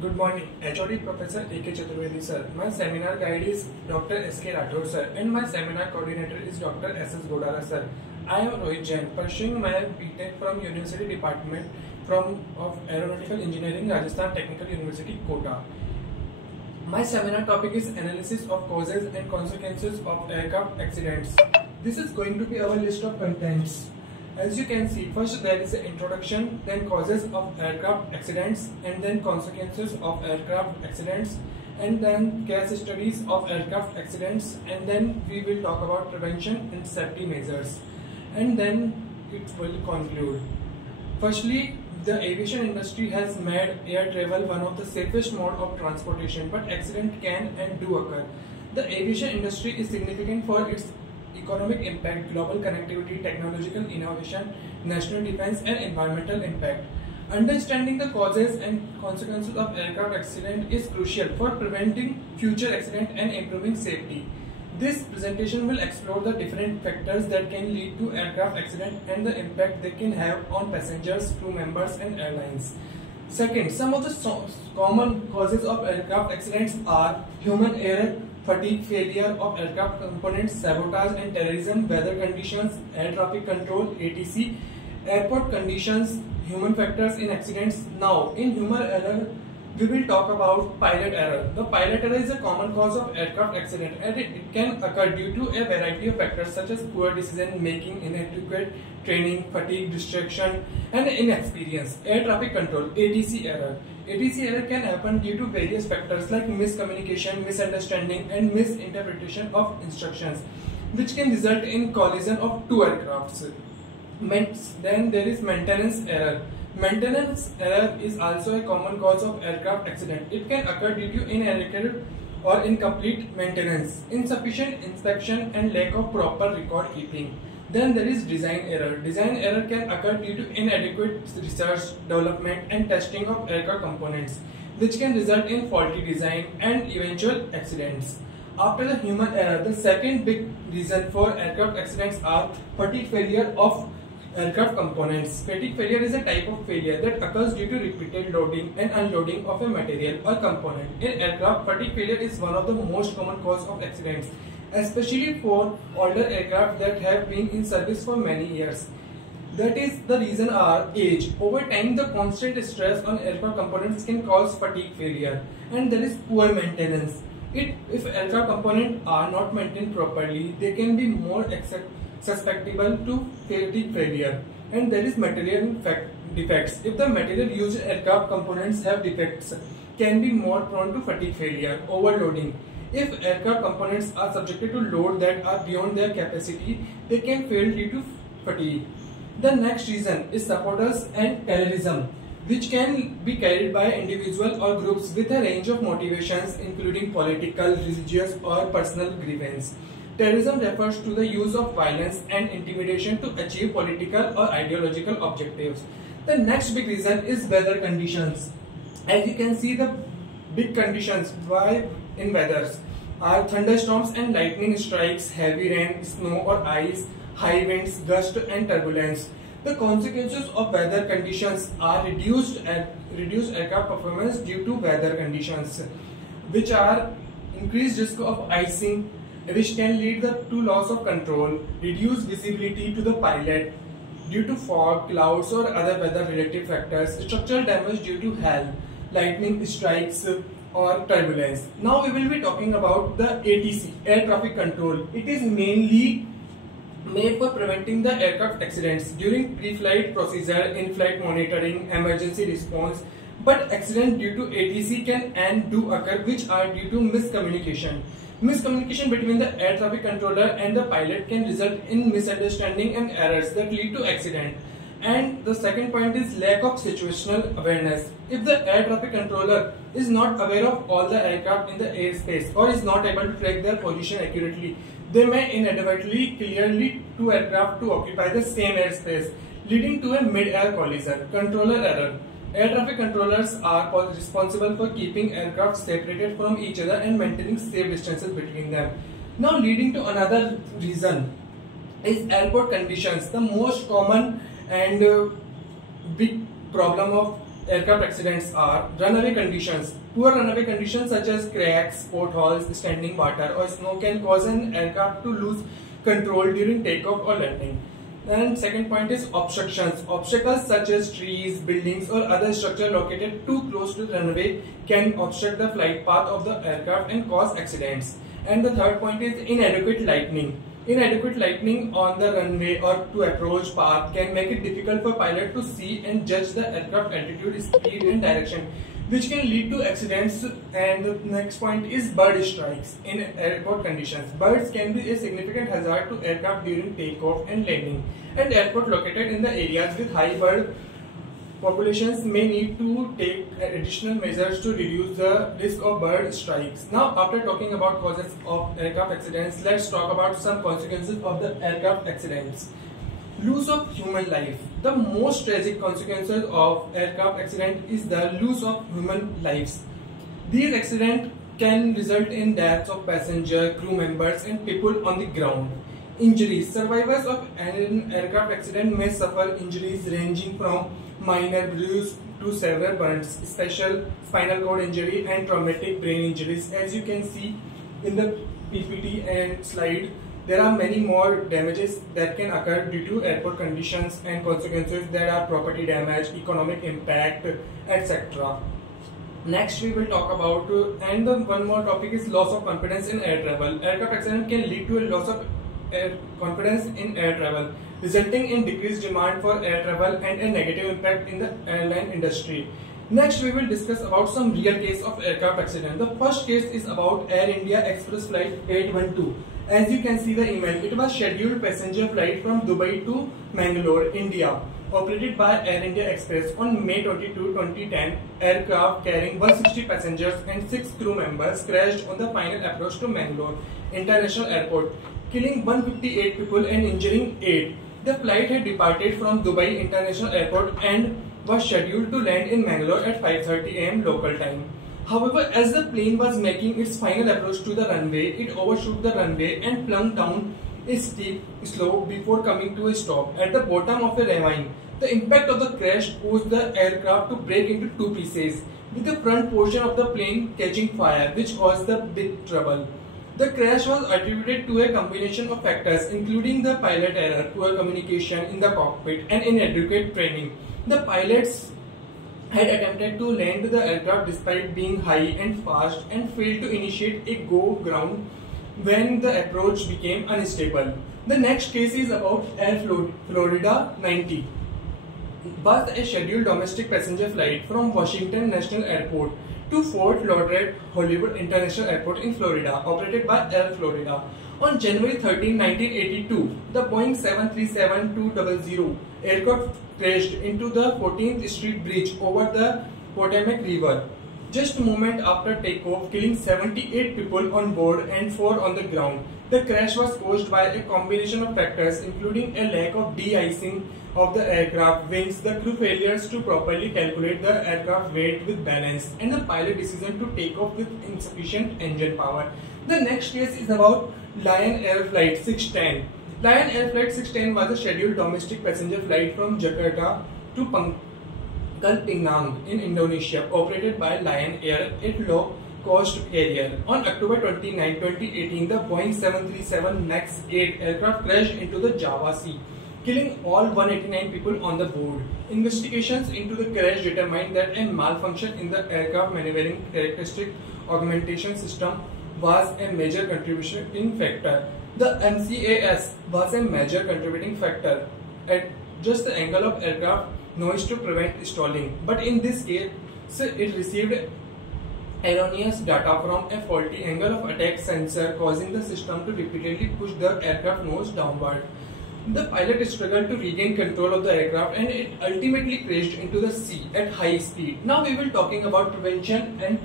Good morning, HOD Professor A.K. Chaturvedi sir. My seminar guide is Dr. S.K. Rathod sir and my seminar coordinator is Dr. S.S. Godala sir. I am Rohit Jain, pursuing my BTech from University Department of Aeronautical Engineering, Rajasthan Technical University, Kota. My seminar topic is analysis of causes and consequences of aircraft accidents. This is going to be our list of contents. As you can see, first there is an introduction, then causes of aircraft accidents, and then consequences of aircraft accidents, and then case studies of aircraft accidents, and then we will talk about prevention and safety measures, and then it will conclude. Firstly, the aviation industry has made air travel one of the safest mode of transportation, but accident can and do occur. The aviation industry is significant for its economic impact, global connectivity, technological innovation, national defense, and environmental impact. Understanding the causes and consequences of aircraft accident is crucial for preventing future accident and improving safety. This presentation will explore the different factors that can lead to aircraft accident and the impact they can have on passengers, crew members, and airlines. Second, some of the common causes of aircraft accidents are human error, fatigue, failure of aircraft components, sabotage and terrorism, weather conditions, air traffic control, ATC, airport conditions, human factors in accidents. Now, in human error, we will talk about pilot error. The pilot error is a common cause of aircraft accident and it can occur due to a variety of factors such as poor decision making, inadequate training, fatigue, distraction, and inexperience. Air traffic control, ATC error. ATC error can happen due to various factors like miscommunication, misunderstanding, and misinterpretation of instructions, which can result in collision of two aircrafts. Then there is maintenance error. Maintenance error is also a common cause of aircraft accident. It can occur due to inadequate or incomplete maintenance, insufficient inspection, and lack of proper record keeping. Then there is design error. Design error can occur due to inadequate research, development, and testing of aircraft components, which can result in faulty design and eventual accidents. After the human error, the second big reason for aircraft accidents are fatigue failure of aircraft components. Fatigue failure is a type of failure that occurs due to repeated loading and unloading of a material or component. In aircraft, fatigue failure is one of the most common cause of accidents, especially for older aircraft that have been in service for many years. That is the reason are age. Over time, the constant stress on aircraft components can cause fatigue failure, and there is poor maintenance. If aircraft components are not maintained properly, they can be more susceptible to fatigue failure, and there is material defects. If the material used in aircraft components have defects, can be more prone to fatigue failure, overloading. If aircraft components are subjected to load that are beyond their capacity, they can fail due to fatigue. The next reason is sabotage and terrorism, which can be carried by individuals or groups with a range of motivations, including political, religious, or personal grievance. Terrorism refers to the use of violence and intimidation to achieve political or ideological objectives. The next big reason is weather conditions. As you can see, the big conditions in weathers are thunderstorms and lightning strikes, heavy rain, snow or ice, high winds, gust and turbulence. The consequences of weather conditions are reduced aircraft performance due to weather conditions, which are increased risk of icing, which can lead to loss of control, reduced visibility to the pilot due to fog, clouds or other weather related factors, structural damage due to hail, lightning strikes or turbulence. Now we will be talking about the ATC, air traffic control. It is mainly made for preventing the aircraft accidents during pre-flight procedure, in-flight monitoring, emergency response. But accidents due to ATC can and do occur, which are due to miscommunication. Miscommunication between the air traffic controller and the pilot can result in misunderstanding and errors that lead to accident. And the second point is lack of situational awareness. If the air traffic controller is not aware of all the aircraft in the airspace or is not able to track their position accurately, they may inadvertently clearly two aircraft to occupy the same airspace, leading to a mid-air collision. Controller error. Air traffic controllers are responsible for keeping aircraft separated from each other and maintaining safe distances between them. Now leading to another reason is airport conditions. The most common and big problem of aircraft accidents are runaway conditions. Poor runaway conditions such as cracks, potholes, standing water or snow can cause an aircraft to lose control during takeoff or landing. And second point is obstructions. Obstacles such as trees, buildings or other structure located too close to the runway can obstruct the flight path of the aircraft and cause accidents. And the third point is inadequate lighting. Inadequate lighting on the runway or to approach path can make it difficult for pilot to see and judge the aircraft altitude, speed and direction, which can lead to accidents. And the next point is bird strikes in airport conditions. Birds can be a significant hazard to aircraft during takeoff and landing, and airport located in the areas with high bird populations may need to take additional measures to reduce the risk of bird strikes. Now, after talking about causes of aircraft accidents, let's talk about some consequences of the aircraft accidents. Loss of human life. The most tragic consequences of aircraft accident is the loss of human lives. These accidents can result in deaths of passenger, crew members and people on the ground. Injuries. Survivors of an aircraft accident may suffer injuries ranging from minor bruise to severe burns, special spinal cord injury and traumatic brain injuries. As you can see in the PPT and slide, there are many more damages that can occur due to airport conditions and consequences that are property damage, economic impact, etc. Next we will talk about and the one more topic is loss of confidence in air travel. Aircraft accident can lead to a loss of confidence in air travel, resulting in decreased demand for air travel and a negative impact in the airline industry. Next we will discuss about some real case of aircraft accident. The first case is about Air India Express flight 812. As you can see the image, it was scheduled passenger flight from Dubai to Mangalore, India, operated by Air India Express on May 22, 2010. Aircraft carrying 160 passengers and 6 crew members crashed on the final approach to Mangalore International Airport, killing 158 people and injuring 8. The flight had departed from Dubai International Airport and was scheduled to land in Mangalore at 5:30 am local time. However, as the plane was making its final approach to the runway, it overshot the runway and plunged down a steep slope before coming to a stop at the bottom of a ravine. The impact of the crash caused the aircraft to break into two pieces, with the front portion of the plane catching fire, which caused the big trouble. The crash was attributed to a combination of factors, including the pilot error, poor communication in the cockpit, and inadequate training. The pilots had attempted to land the aircraft despite being high and fast and failed to initiate a go ground when the approach became unstable. The next case is about Air Florida 90. Was a scheduled domestic passenger flight from Washington National Airport to Fort Lauderdale Hollywood International Airport in Florida, operated by Air Florida. On January 13, 1982, the Boeing 737-200 aircraft crashed into the 14th Street Bridge over the Potomac River just a moment after takeoff, killing 78 people on board and 4 on the ground. The crash was caused by a combination of factors, including a lack of de-icing of the aircraft wings, the crew failures to properly calculate the aircraft weight with balance, and the pilot decision to take off with insufficient engine power. The next case is about Lion Air Flight 610. Lion Air Flight 610 was a scheduled domestic passenger flight from Jakarta to Pangkal Pinang in Indonesia, operated by Lion Air, a low-cost carrier. On October 29, 2018, the Boeing 737 MAX 8 aircraft crashed into the Java Sea, killing all 189 people on the board. Investigations into the crash determined that a malfunction in the aircraft maneuvering characteristic augmentation system was a major contributing factor. The MCAS was a major contributing factor at just the angle of aircraft noise to prevent stalling, but in this case it received erroneous data from a faulty angle of attack sensor, causing the system to repeatedly push the aircraft nose downward. The pilot struggled to regain control of the aircraft and it ultimately crashed into the sea at high speed. Now we will talking about prevention and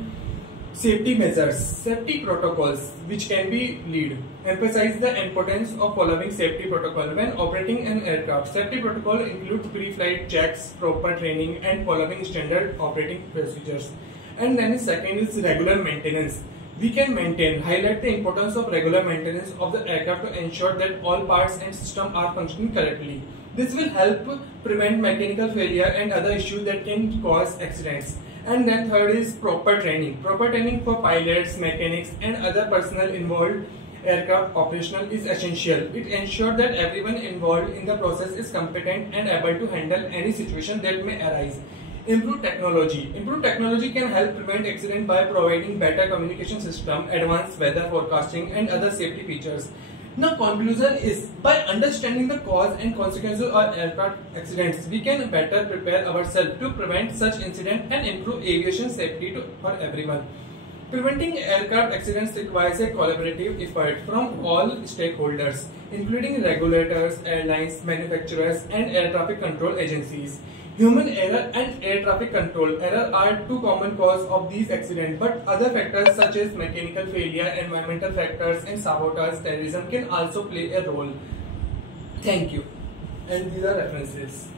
safety measures. Safety protocols which can be lead. Emphasize the importance of following safety protocol when operating an aircraft. Safety protocol includes pre-flight checks, proper training and following standard operating procedures. And then second is regular maintenance. We can highlight the importance of regular maintenance of the aircraft to ensure that all parts and systems are functioning correctly. This will help prevent mechanical failure and other issues that can cause accidents. And then third is proper training. Proper training for pilots, mechanics and other personnel involved aircraft operational is essential. It ensures that everyone involved in the process is competent and able to handle any situation that may arise. Improved technology. Improved technology can help prevent accident by providing better communication system, advanced weather forecasting and other safety features. Now conclusion is, by understanding the cause and consequences of aircraft accidents, we can better prepare ourselves to prevent such incidents and improve aviation safety for everyone. Preventing aircraft accidents requires a collaborative effort from all stakeholders, including regulators, airlines, manufacturers, and air traffic control agencies. Human error and air traffic control error are two common causes of these accidents, but other factors such as mechanical failure, environmental factors, and sabotage, terrorism can also play a role. Thank you. And these are references.